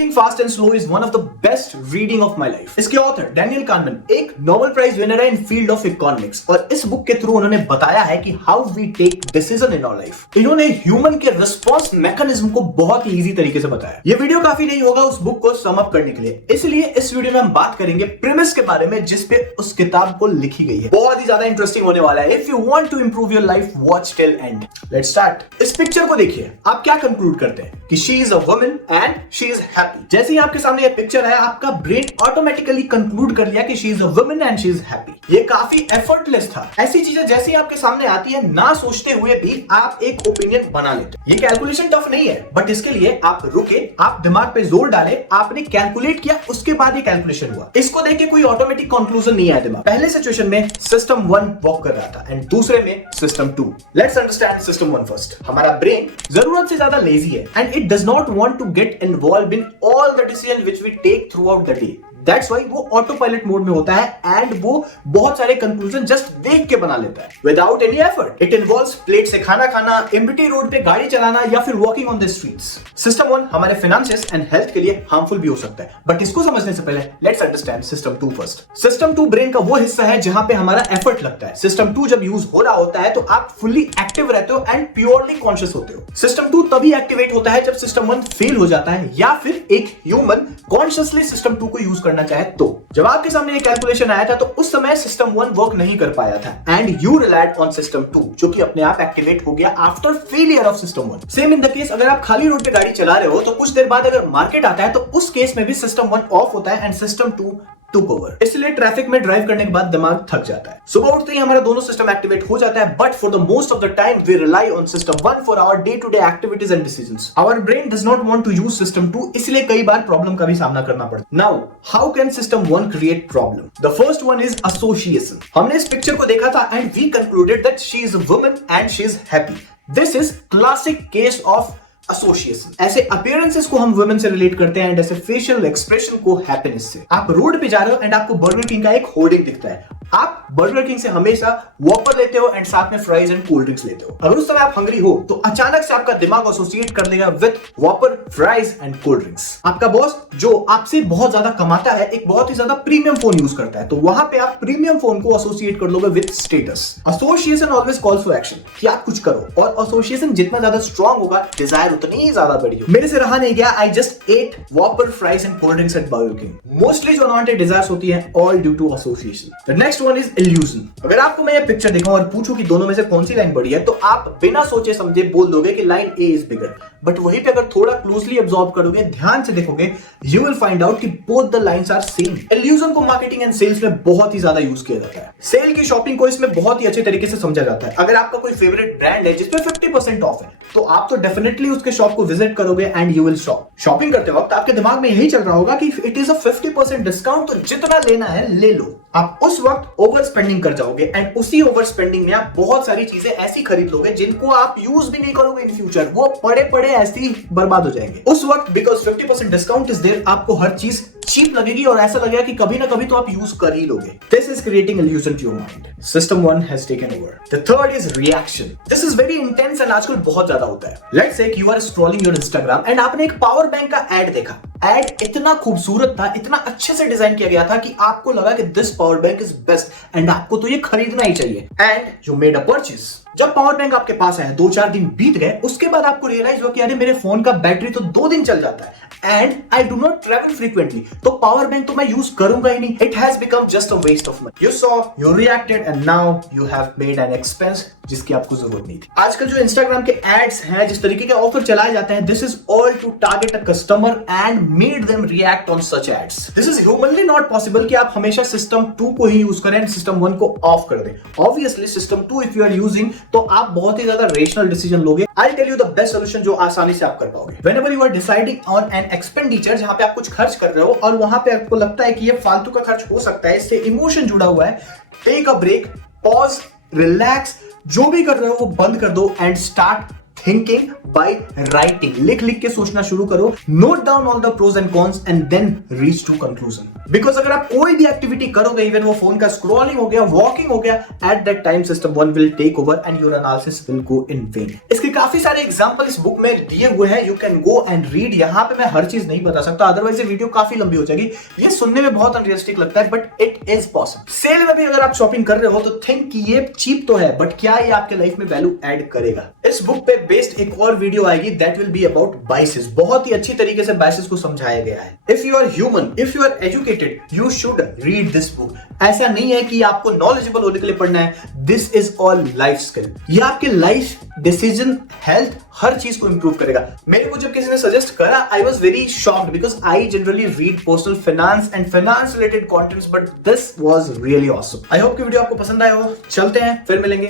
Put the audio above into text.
Thinking fast and slow is one of the best reading of my life. इसके author Daniel कानमैन एक Nobel prize winner है इन field of economics और इस book के through उन्होंने बताया है कि how we take decision in our life. इन्होंने ह्यूमन के रिस्पॉन्स मैकेनिज्म को बहुत ही इजी तरीके से बताया। ये वीडियो काफी नहीं होगा उस बुक को सम अप करने के लिए, इसलिए इस वीडियो में हम बात करेंगे प्रीमिस के बारे में जिस पे उस किताब को लिखी गई है। बहुत ही ज्यादा इंटरेस्टिंग होने वाला है। If you want to improve your life watch till end. Let's start. इस पिक्चर को देखिए, आप क्या कंक्लूड करते हैं कि she is a woman and she is happy. जैसे ही आपके सामने ये पिक्चर है आपका ब्रेन ऑटोमेटिकली कंक्लूड कर लिया कि she is a woman and she is happy. ये काफी एफर्टलेस था। ऐसी चीजें जैसी आपके सामने आती है ना सोचते हुए भी आप एक ओपिनियन बना लेते। ये कैलकुलेशन टफ नहीं है, बट इसके लिए आप रुके, आप दिमाग पे जोर डाले, आपने कैलकुलेट किया, उसके बाद ये कैलकुलेशन हुआ। इसको देख के कोई ऑटोमेटिक कंक्लूजन नहीं आया दिमाग। पहले सिचुएशन में सिस्टम 1 वर्क कर रहा था एंड दूसरे में system 2। Let's understand system 1 first. हमारा ब्रेन जरूरत से ज्यादा लेजी है and it does not want to get involve in all the decision which we take throughout the day. That's why वो ऑटो पायलट मोड में होता है and वो बहुत सारे कंक्लूजन जस्ट देख के बना लेता है without any effort. It involves plate से खाना खाना, एम्प्टी रोड पे गाड़ी चलाना या फिर walking on the streets. System 1 हमारे फाइनेंसेस एंड हेल्थ के लिए हार्मफुल भी हो सकता है, बट इसको समझने से पहले let's understand system 2 first. System 2 brain का वो हिस्सा है जहां पे हमारा एफर्ट लगता है। सिस्टम 2 जब यूज हो रहा होता है तो आप फुल्ली एक्टिव रहते हो एंड प्योरली कॉन्शियस होते हो। सिस्टम 2 तभी एक्टिवेट होता है जब सिस्टम 1 फेल हो जाता है या फिर एक ह्यूमन कॉन्शियसली सिस्टम 2 को यूज करना चाहे तो। जब आपके सामने ये कैलकुलेशन आया था तो उस समय सिस्टम 1 वर्क नहीं कर पाया था and you relied on system 2 जो कि अपने आप एक्टिवेट हो गया after failure of system 1। Same in the case अगर आप खाली रोड पे गाड़ी चला रहे हो तो कुछ देर बाद अगर मार्केट आता है तो उस केस में भी सिस्टम 1 ऑफ होता है एंड सिस्टम 2 टुक ओवर। इसलिए ट्रैफिक में ड्राइव करने के बाद दिमाग थक जाता है। सुबह उठते ही हमारा दोनों सिस्टम एक्टिवेट हो जाता है, but for the most of the time we rely on system 1 for our day to day activities and decisions. Our brain does not want to use system 2, इसलिए कई बार प्रॉब्लम का भी सामना करना पड़ता है। Now how can system 1 create problem? The first one is association. हमने इस पिक्चर को देखा था and we concluded that she is a woman and she is happy. This is classic case of association. ऐसे अपीयरेंसेस को हम women से relate करते हैं एंड ऐसे फेशियल एक्सप्रेशन को हैप्पीनेस से। आप रोड पे जा रहे हो एंड आपको बर्गर किंग का एक होर्डिंग दिखता है, आप बर्गर किंग से हमेशा वॉपर लेते हो एंड साथ में फ्राइज एंड कोल्ड ड्रिंक्स लेते हो। अगर उस समय आप हंग्री हो तो अचानक से आपका दिमाग एसोसिएट कर लेगा with वॉपर, fries and cold drinks. आपका बॉस जो आपसे बहुत ज्यादा कमाता है एक बहुत ही ज्यादा प्रीमियम फोन यूज करता है, तो वहां पे आप प्रीमियम फोन को एसोसिएट कर लोगे with status. Association always calls for action कि आप कुछ करो, और एसोसिएशन जितना ज्यादा स्ट्रॉन्ग होगा डिजायर उतनी ही ज्यादा बड़ी होगी। मेरे से रहा नहीं गया, I just ate Whopper, fries and cold drinks at Burger King. Mostly जो अनवांटेड डिजायर्स होती है all due to association. The next one is illusion. अगर आपको मैं ये पिक्चर दिखाऊं और पूछूं कि दोनों में से कौन सी लाइन बड़ी है तो आप बिना सोचे समझे बोल दोगे कि line A is bigger, but वहीं पे अगर थोड़ा क्लोजली ऑब्जर्व करोगे, ध्यान से देखोगे, यू विल फाइंड आउट कि both the lines are same. Illusion को मार्केटिंग एंड सेल्स में बहुत ही ज्यादा यूज किया जाता है। सेल की शॉपिंग को इसमें बहुत ही अच्छे तरीके से समझा जाता है। अगर आपका कोई फेवरेट ब्रांड है जिसमें 50% ऑफ है तो आप तो डेफिनेटली उसके शॉप को विजिट करोगे and you will shop. Shopping करते वक्त आपके दिमाग में यही चल रहा होगा कि इट इज अ 50% डिस्काउंट, तो जितना लेना है ले लो। आप उस वक्त ओवर स्पेंडिंग कर जाओगे एंड उसी ओवर स्पेंडिंग में आप बहुत सारी चीजें ऐसी खरीद लोगे जिनको आप यूज भी नहीं करोगे इन फ्यूचर, वो पड़े पड़े ऐसे ही बर्बाद हो जाएंगे। उस वक्त बिकॉज 50% डिस्काउंट इज देयर आपको हर चीज चीप लगेगी और ऐसा लगेगा कि कभी ना कभी तो आप यूज कर ही लोगे। This is creating illusion to your mind. System 1 has taken over. The third is reaction. This is very intense and आजकल बहुत ज्यादा होता है। Let's say you are scrolling your Instagram and आपने एक पावर बैंक का एड देखा। Ad इतना खूबसूरत था, इतना अच्छे से डिजाइन किया गया था कि आपको लगा कि this power bank is best and आपको तो ये खरीदना ही चाहिए and you made a purchase. जब पावर बैंक आपके पास है, 2-4 दिन बीत गए, उसके बाद आपको रियलाइज हुआ कि अरे मेरे फोन का बैटरी तो 2 दिन चल जाता है and I do not travel frequently, तो पावर बैंक तो मैं यूज करूंगा ही नहीं। It has become just a waste of money. You saw, you reacted and now you have made an expense जिसकी आपको जरूरत नहीं थी। आजकल जो इंस्टाग्राम के एड्स हैं, जिस तरीके के ऑफर चलाए जाते हैं, this is all to target a customer and made them react on such ads. This is humanly not possible कि आप हमेशा सिस्टम 2 को ही यूज करें एंड सिस्टम 1 को ऑफ कर दें। Obviously system 2 if you are using तो आप बहुत ही ज्यादा रेशनल डिसीजन लोगे। I tell you the best solution जो आसानी से आप कर पाओगे। Whenever you are deciding on an expenditure, जहां पे आप कुछ खर्च कर रहे हो और वहां पे आपको लगता है कि ये फालतू का खर्च हो सकता है, इससे इमोशन जुड़ा हुआ है, take a break, pause, relax, जो भी कर रहे हो वो बंद कर दो and start thinking by writing. लिख लिख के सोचना शुरू करो, note down all the pros and cons and then reach to conclusion. Because अगर आप कोई भी एक्टिविटी करोगे, इवन वो फोन का स्क्रॉलिंग हो गया, वॉकिंग हो गया, at that time system one will take over and your analysis will go in vain. इसके काफी सारे एग्जांपल इस बुक में दिए हुए हैं, you can go and read. यहाँ पे मैं हर चीज नहीं बता सकता, अदरवाइज ये वीडियो काफी लंबी हो जाएगी। ये सुनने में बहुत अनरियलिस्टिक लगता है but it is possible. Sale में भी अगर आप शॉपिंग कर रहे हो तो थिंक कि ये चीप तो है बट क्या ये आपके लाइफ में वैल्यू ऐड करेगा। इस बुक पे बेस्ड एक और वीडियो आएगी that will be about biases. बहुत ही अच्छी तरीके से बाइसेस को समझाया गया है। If you are human, if you are educated, you should read this book. ऐसा नहीं है कि आपको नॉलेजेबल होने के लिए पढ़ना है, this is all life skill. ये आपके लाइफ डिसीजन, हेल्थ, हर चीज को इंप्रूव करेगा। मेरे को जब किसी ने सजेस्ट करा, I was very shocked because I generally read personal finance and finance related contents, but this was really awesome. I hope कि वीडियो आपको पसंद आया हो। चलते हैं, फिर मिलेंगे।